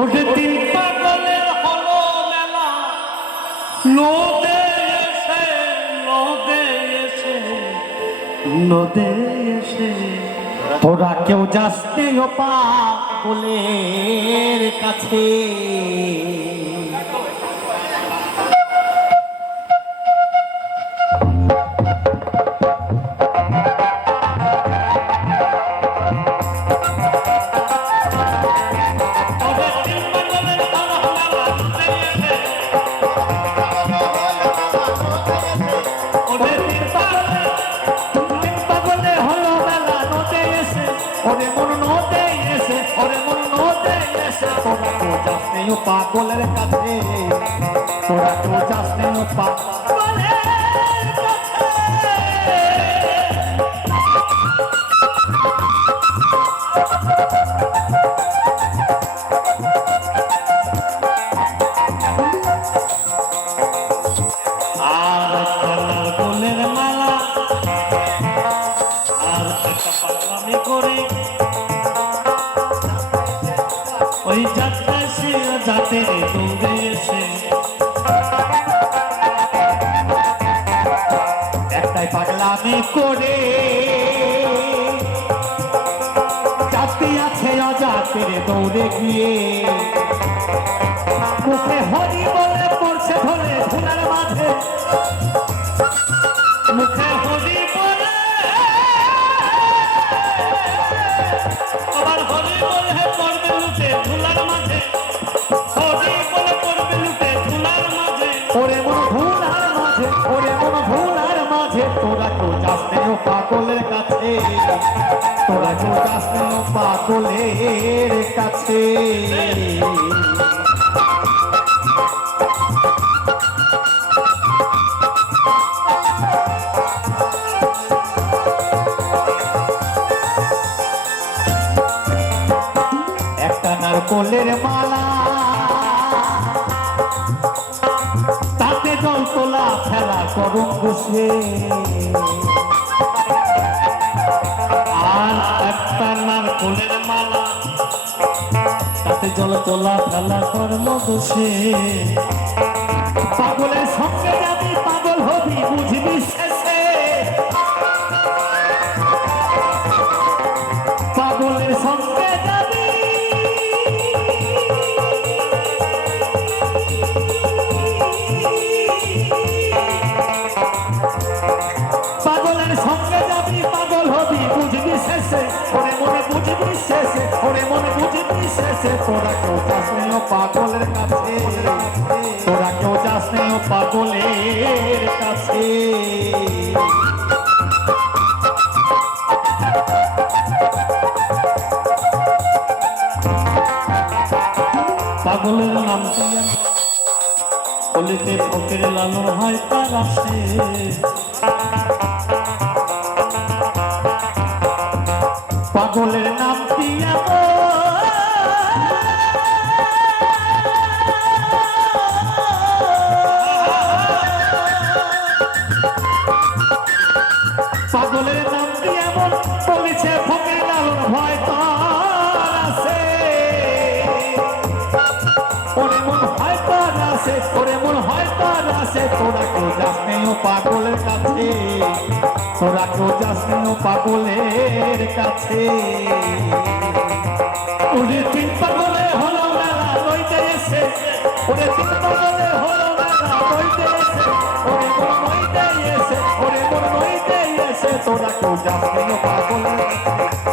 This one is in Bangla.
ওঠে তিন পাগলের হলো মেলা, নদে এসে নদে এসে নদে এসে তোরা কেউ যাস ও পাগলের কাছে। পাগলের কাছে তোরা কেউ যাস পাগলের আর গোলের মালা আর একটা পাগলামি করে ওই যাত্রা সে যাতে দৌড়ে এসে একটাই পাগলামি করে জাতি আছে অজাতের দৌড়ে গিয়ে মুখে হরি বলে পড়ছে ধরে ধুলার মাঝে, মুখে হরি বলে আবার হরি বলে পড়বে লুটে ধুলার মাঝে, হরি বলে পড়বে লুটে ধুলার মাঝে। ওরে মন ধুলার মাঝে, ওরে মন ধুলার মাঝে তোরা কেউ যাস ও পাগলের কাছে, তোরা কেউ যাস ও পাগলের কাছে। নারকোলের মালা তাতে জল তোলা ফেলা করুন বসে, আর একটা নারকোলের মালা তাতে জল তোলা ফেলা কর্ম বসে। পাগলের সঙ্গে যাবি পাগল হবি বুঝবি শেষে, পাগলের সঙ্গে যাবি পাগলের সঙ্গে যাবি পাগল হবি বুঝবি শেষে, ওরে মনে বুঝবি শেষে, ওরে মনে বুঝবি শেষে তোরা কেউ যাস ও পাগলের কাছে, তোরা কেউ যাস ও পাগলের কাছে। পাগলের নাম বলিতে ফকির লালন হয় তার আসে, পাগলের নাম দিয়া পাগলের নাম দিয়া বলিছে ফকির লালন ভয় তার আছে, ওরে মন হয় তার আছে, ওরে মন হয় তার আছে তোরা কেউ যাস ও পাগলের কাছে, তোরা কেউ যাস ও পাগলের কাছে। ওরে তিন পাগলে হলো মেলা লইতে এসে, ওরে তিন পাগলে হলো মেলা লইতে এসে, ওরে মন লইতে এসে, ওরে মন লইতে এসে তোরা কেউ যাস ও পাগলের কাছে।